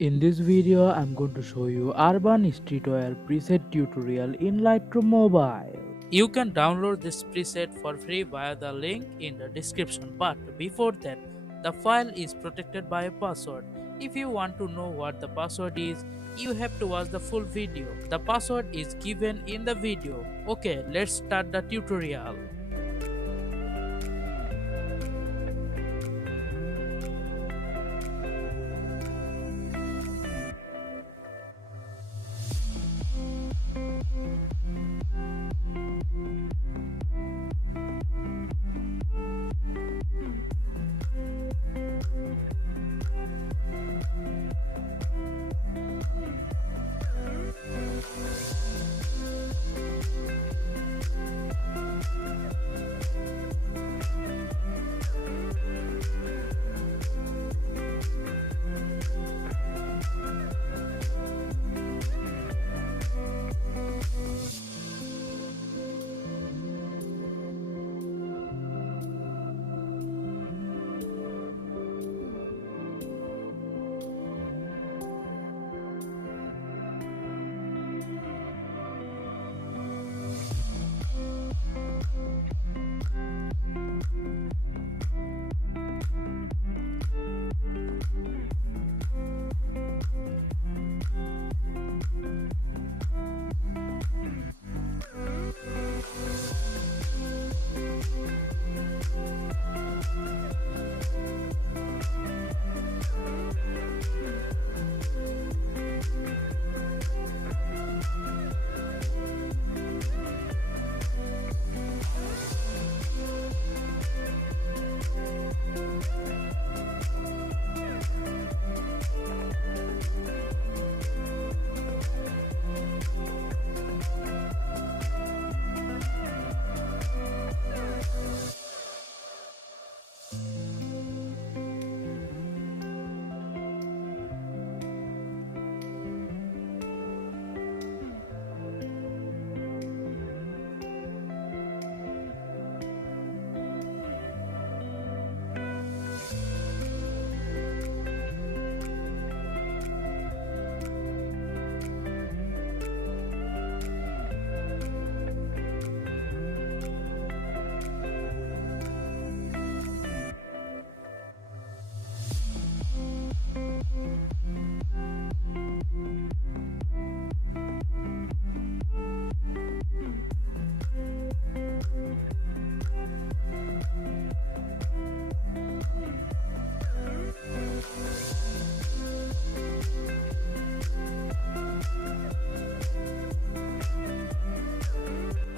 In this video, I'm going to show you Urban Streetwear preset tutorial in Lightroom Mobile. You can download this preset for free via the link in the description, but before that, the file is protected by a password. If you want to know what the password is, you have to watch the full video. The password is given in the video. Okay, let's start the tutorial.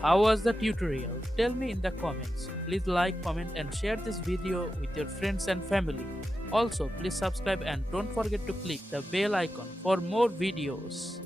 How was the tutorial? Tell me in the comments. Please like, comment and share this video with your friends and family. Also, please subscribe and don't forget to click the bell icon for more videos.